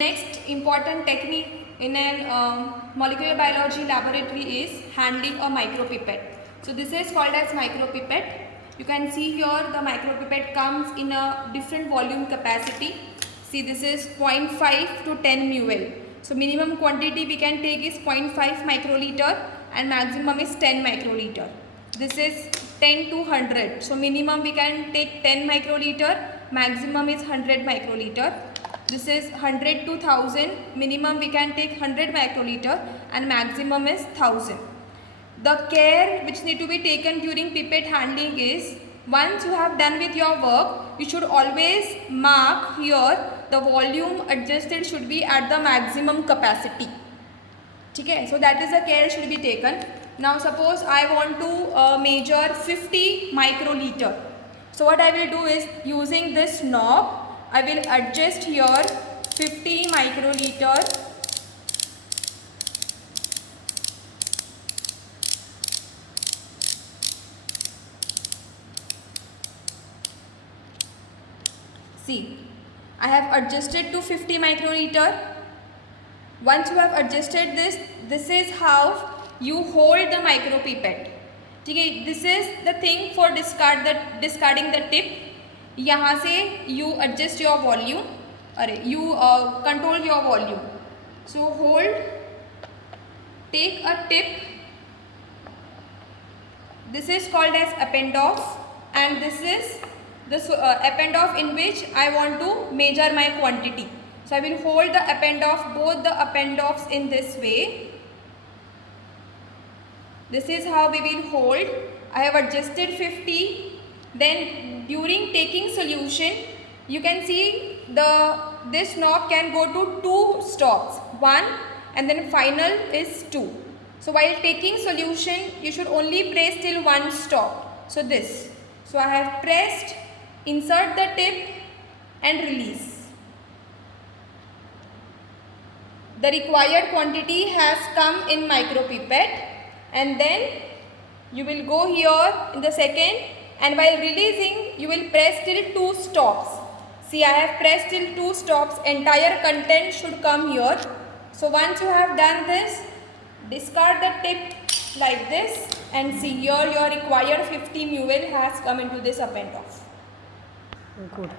Next important technique in an molecular biology laboratory is handling a micropipette. So this is called as micropipette. You can see here the micropipette comes in a different volume capacity. See, this is 0.5 to 10 ml. So minimum quantity we can take is 0.5 microliter and maximum is 10 microliter. This is 10 to 100. So minimum we can take 10 microliter, maximum is 100 microliter. This is 100 to 1000, minimum we can take 100 microliter and maximum is 1000. The care which need to be taken during pipette handling is, once you have done with your work, you should always mark here the volume adjusted should be at the maximum capacity. Okay, so that is the care should be taken. Now suppose I want to measure 50 microliter. So what I will do is, using this knob, I will adjust here 50 microliter. See, I have adjusted to 50 microliter. Once you have adjusted this is how you hold the micropipette. Okay, this is the thing for discarding the tip. यहाँ से you adjust your volume, you control your volume. So hold, take a tip. This is called as append off, and this is the append off in which I want to measure my quantity. So I will hold the append off, both the append offs in this way. This is how we will hold. I have adjusted 50. Then during taking solution, you can see this knob can go to 2 stops, 1 and then final is 2. So while taking solution, you should only press till 1 stop. So this. So I have pressed, insert the tip and release. The required quantity has come in micropipette, and then you will go here in the second, and while releasing you will press till 2 stops. See, I have pressed till 2 stops, entire content should come here. So once you have done this, discard the tip like this, and see here your required 50 ml has come into this append off. Good.